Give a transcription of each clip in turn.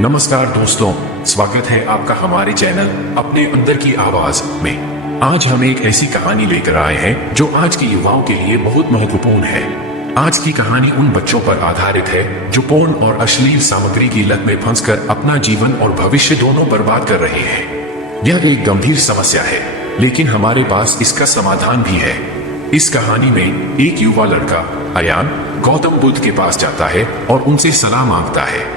नमस्कार दोस्तों, स्वागत है आपका हमारे चैनल अपने अंदर की आवाज में। आज हम एक ऐसी कहानी लेकर आए हैं जो आज के युवाओं के लिए बहुत महत्वपूर्ण है। आज की कहानी उन बच्चों पर आधारित है जो पोर्न और अश्लील सामग्री की लत में फंसकर अपना जीवन और भविष्य दोनों बर्बाद कर रहे हैं। यह एक गंभीर समस्या है, लेकिन हमारे पास इसका समाधान भी है। इस कहानी में एक युवा लड़का अयान गौतम बुद्ध के पास जाता है और उनसे सलाह मांगता है।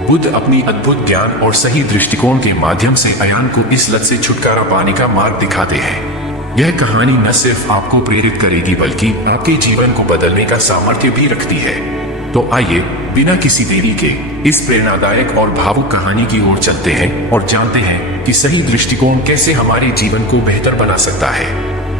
बुद्ध अपनी अद्भुत ज्ञान और सही दृष्टिकोण के माध्यम से अयान को इस लत से छुटकारा पाने का मार्ग दिखाते हैं। यह कहानी न सिर्फ आपको प्रेरित करेगी बल्कि आपके जीवन को बदलने का सामर्थ्य भी रखती है। तो आइए बिना किसी देरी के इस प्रेरणादायक और भावुक कहानी की ओर चलते हैं और जानते हैं कि सही दृष्टिकोण कैसे हमारे जीवन को बेहतर बना सकता है।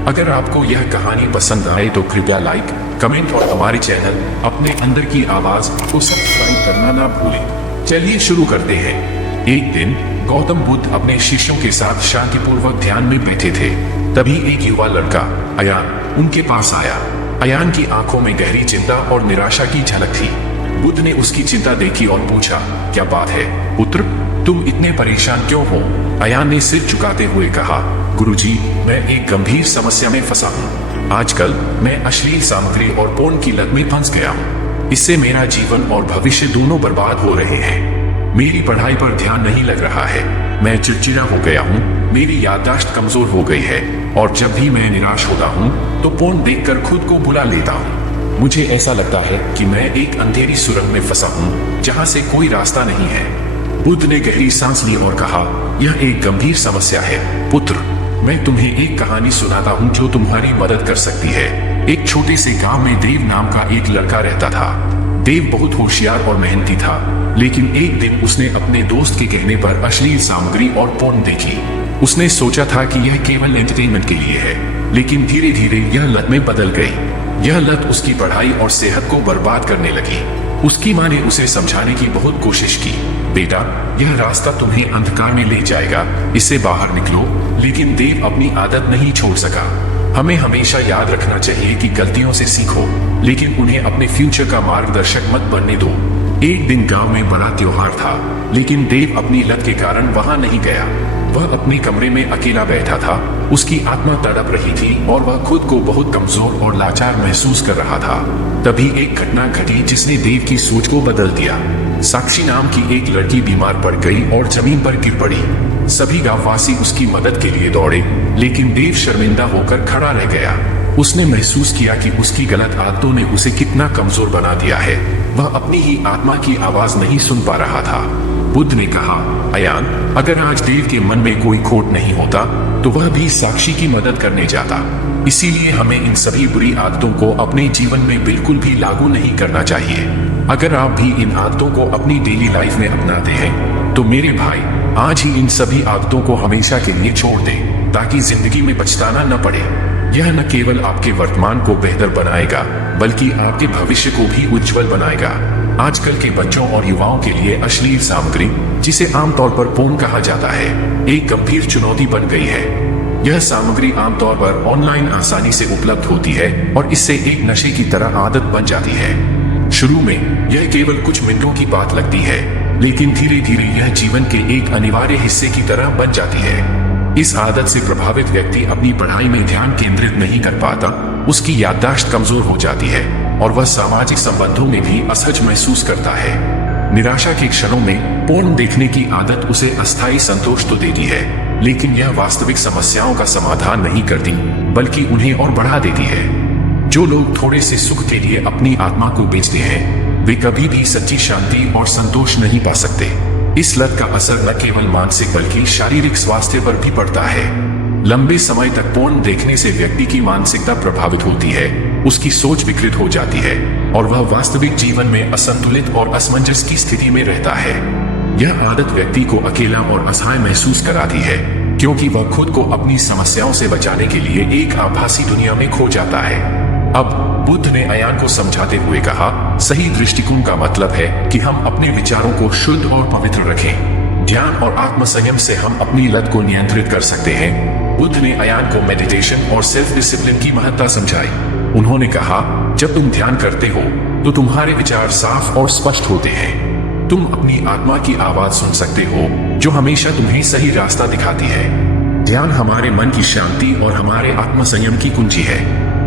अगर आपको यह कहानी पसंद आए तो कृपया लाइक, कमेंट और हमारे चैनल अपने अंदर की आवाज को सब्सक्राइब करना ना भूलें। चलिए शुरू करते हैं। एक दिन गौतम बुद्ध अपने शिष्यों के साथ शांतिपूर्वक ध्यान में बैठे थे। तभी एक युवा लड़का अयान उनके पास आया। अयान की आंखों में गहरी चिंता और निराशा की झलक थी। बुद्ध ने उसकी चिंता देखी और पूछा, क्या बात है पुत्र, तुम इतने परेशान क्यों हो? अयान ने सिर झुकाते हुए कहा, गुरुजी, मैं एक गंभीर समस्या में फंसा हूँ। आजकल मैं अश्लील सामग्री और पोर्न की लत में फंस गया हूँ। इससे मेरा जीवन और भविष्य दोनों बर्बाद हो रहे हैं। मेरी पढ़ाई पर ध्यान नहीं लग रहा है। मैं चिड़चिड़ा हो गया हूँ, मेरी याददाश्त कमजोर हो गई है और जब भी मैं निराश होता हूँ तो पोर्न देखकर खुद को बुला लेता हूँ। मुझे ऐसा लगता है कि मैं एक अंधेरी सुरंग में फंसा हूँ जहाँ से कोई रास्ता नहीं है। बुद्ध ने गहरी सांस ली और कहा, यह एक गंभीर समस्या है पुत्र। मैं तुम्हें एक कहानी सुनाता हूँ जो तुम्हारी मदद कर सकती है। एक छोटे से गांव में देव नाम का एक लड़का रहता था। देव बहुत होशियार और मेहनती था, लेकिन एक दिन उसने अपने दोस्त के कहने पर अश्लील सामग्री और पोर्न देखी। उसने सोचा था कि यह केवल एंटरटेनमेंट के लिए है, लेकिन धीरे धीरे यह लत में बदल गई। यह लत उसकी पढ़ाई और सेहत को बर्बाद करने लगी। उसकी माँ ने उसे समझाने की बहुत कोशिश की, बेटा, यह रास्ता तुम्हें अंधकार में ले जाएगा, इससे बाहर निकलो। लेकिन देव अपनी आदत नहीं छोड़ सका। हमें हमेशा याद रखना चाहिए कि गलतियों से सीखो, लेकिन उन्हें अपने फ्यूचर का मार्गदर्शक मत बनने दो। एक दिन गांव में बड़ा त्योहार था, लेकिन देव अपनी लत के कारण वहां नहीं गया। वह अपने कमरे में अकेला बैठा था। उसकी आत्मा तड़प रही थी और वह खुद को बहुत कमजोर और लाचार महसूस कर रहा था। तभी एक घटना घटी जिसने देव की सोच को बदल दिया। साक्षी नाम की एक लड़की बीमार पड़ गई और जमीन पर गिर पड़ी। सभी गांववासी उसकी मदद के लिए दौड़े, लेकिन देव शर्मिंदा होकर खड़ा रह गया। उसने महसूस किया कि उसकी गलत आदतों ने उसे कितना कमजोर बना दिया है। वह अपनी ही आत्मा की आवाज नहीं सुन पा रहा था। बुद्ध ने कहा, अयान, अगर आज देव के मन में कोई खोट नहीं होता तो वह भी साक्षी की मदद करने जाता। इसीलिए हमें इन सभी बुरी आदतों को अपने जीवन में बिल्कुल भी लागू नहीं करना चाहिए। अगर आप भी इन आदतों को अपनी डेली लाइफ में अपनाते हैं तो मेरे भाई, आज ही इन सभी आदतों को हमेशा के लिए छोड़ दें, ताकि जिंदगी में पछताना न पड़े। यह न केवल आपके वर्तमान को बेहतर बनाएगा बल्कि आपके भविष्य को भी उज्जवल बनाएगा। आजकल के बच्चों और युवाओं के लिए अश्लील सामग्री, जिसे आमतौर पर पोर्न कहा जाता है, एक गंभीर चुनौती बन गई है। यह सामग्री आमतौर पर ऑनलाइन आसानी से उपलब्ध होती है और इससे एक नशे की तरह आदत बन जाती है। शुरू में यह केवल कुछ मिनटों की बात लगती है, लेकिन धीरे धीरे यह जीवन के एक अनिवार्य हिस्से की तरह बन जाती है। इस आदत से प्रभावित व्यक्ति अपनी पढ़ाई में ध्यान केंद्रित नहीं कर पाता, उसकी याददाश्त कमजोर हो जाती है और वह सामाजिक संबंधों में भी असहज महसूस करता है। निराशा के क्षणों में पोर्न देखने की आदत उसे अस्थायी संतोष तो देती है, लेकिन यह वास्तविक समस्याओं का समाधान नहीं करती बल्कि उन्हें और बढ़ा देती है। जो लोग थोड़े से सुख के लिए अपनी आत्मा को बेचते हैं, वे कभी भी सच्ची शांति और संतोष नहीं पा सकते। इस लत का असर न केवल मानसिक बल्कि शारीरिक स्वास्थ्य पर भी पड़ता है। लंबे समय तक पोर्न देखने से व्यक्ति की मानसिकता प्रभावित होती है, उसकी सोच विकृत हो जाती है और वह वास्तविक जीवन में असंतुलित और असमंजस की स्थिति में रहता है। यह आदत व्यक्ति को अकेला और असहाय महसूस कराती है, क्योंकि वह खुद को अपनी समस्याओं से बचाने के लिए एक आभासी दुनिया में खो जाता है। अब बुद्ध ने अयान को समझाते हुए कहा, सही दृष्टिकोण का मतलब है कि हम अपने विचारों को शुद्ध और पवित्र रखें। ध्यान और आत्मसंयम से हम अपनी लत को नियंत्रित कर सकते हैं। बुद्ध ने अयान को मेडिटेशन और सेल्फ डिसिप्लिन की महत्ता समझाई। उन्होंने कहा, जब तुम ध्यान करते हो तो तुम्हारे विचार साफ और स्पष्ट होते हैं। तुम अपनी आत्मा की आवाज सुन सकते हो जो हमेशा तुम्हें सही रास्ता दिखाती है। ध्यान हमारे मन की शांति और हमारे आत्म संयम की कुंजी है।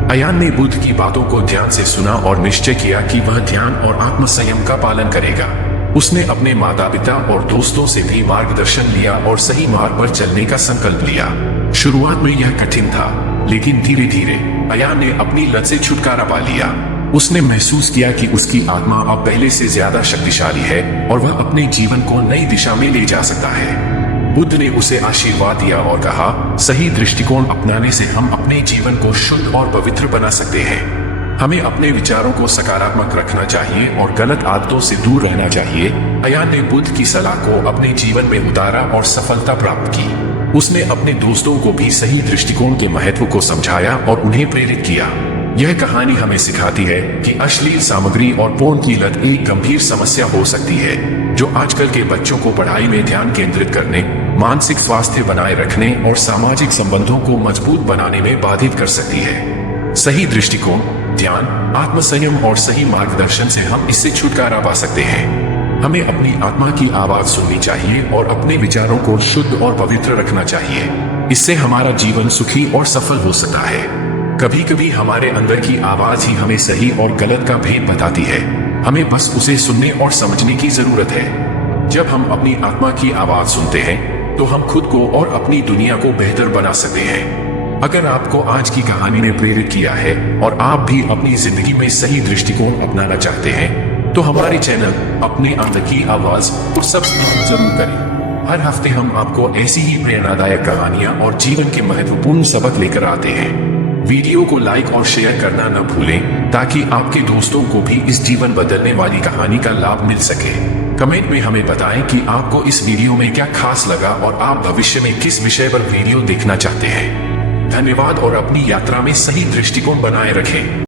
अयान ने बुद्ध की बातों को ध्यान से सुना और निश्चय किया कि वह ध्यान और आत्म संयम का पालन करेगा। उसने अपने माता पिता और दोस्तों से भी मार्गदर्शन लिया और सही मार्ग पर चलने का संकल्प लिया। शुरुआत में यह कठिन था, लेकिन धीरे धीरे अयान ने अपनी लत से छुटकारा पा लिया। उसने महसूस किया कि उसकी आत्मा अब पहले से ज्यादा शक्तिशाली है और वह अपने जीवन को नई दिशा में ले जा सकता है। बुद्ध ने उसे आशीर्वाद दिया और कहा, सही दृष्टिकोण अपनाने से हम अपने जीवन को शुद्ध और पवित्र बना सकते हैं। हमें अपने विचारों को सकारात्मक रखना चाहिए और गलत आदतों से दूर रहना चाहिए। अयान ने बुद्ध की सलाह को अपने जीवन में उतारा और सफलता प्राप्त की। उसने अपने दोस्तों को भी सही दृष्टिकोण के महत्व को समझाया और उन्हें प्रेरित किया। यह कहानी हमें सिखाती है कि अश्लील सामग्री और पोर्न की लत एक गंभीर समस्या हो सकती है, जो आजकल के बच्चों को पढ़ाई में ध्यान केंद्रित करने, मानसिक स्वास्थ्य बनाए रखने और सामाजिक संबंधों को मजबूत बनाने में बाधित कर सकती है। सही दृष्टिकोण, ध्यान, आत्मसंयम और सही मार्गदर्शन से हम इससे छुटकारा पा सकते हैं। हमें अपनी आत्मा की आवाज सुननी चाहिए और अपने विचारों को शुद्ध और पवित्र रखना चाहिए। इससे हमारा जीवन सुखी और सफल हो सकता है। कभी कभी हमारे अंदर की आवाज ही हमें सही और गलत का भेद बताती है। हमें बस उसे सुनने और समझने की जरूरत है। जब हम अपनी आत्मा की आवाज सुनते हैं तो हम खुद को और अपनी दुनिया को बेहतर बना सकते हैं। अगर आपको आज की कहानी ने प्रेरित किया है और आप भी अपनी जिंदगी में सही दृष्टिकोण अपनाना चाहते हैं तो हमारे चैनल अपने अंदर की आवाज को सब्सक्राइब जरूर करें। हर हफ्ते हम आपको ऐसी ही प्रेरणादायक कहानियां और जीवन के महत्वपूर्ण सबक लेकर आते हैं। वीडियो को लाइक और शेयर करना न भूलें ताकि आपके दोस्तों को भी इस जीवन बदलने वाली कहानी का लाभ मिल सके। कमेंट में हमें बताएं कि आपको इस वीडियो में क्या खास लगा और आप भविष्य में किस विषय पर वीडियो देखना चाहते हैं। धन्यवाद और अपनी यात्रा में सही दृष्टिकोण बनाए रखें।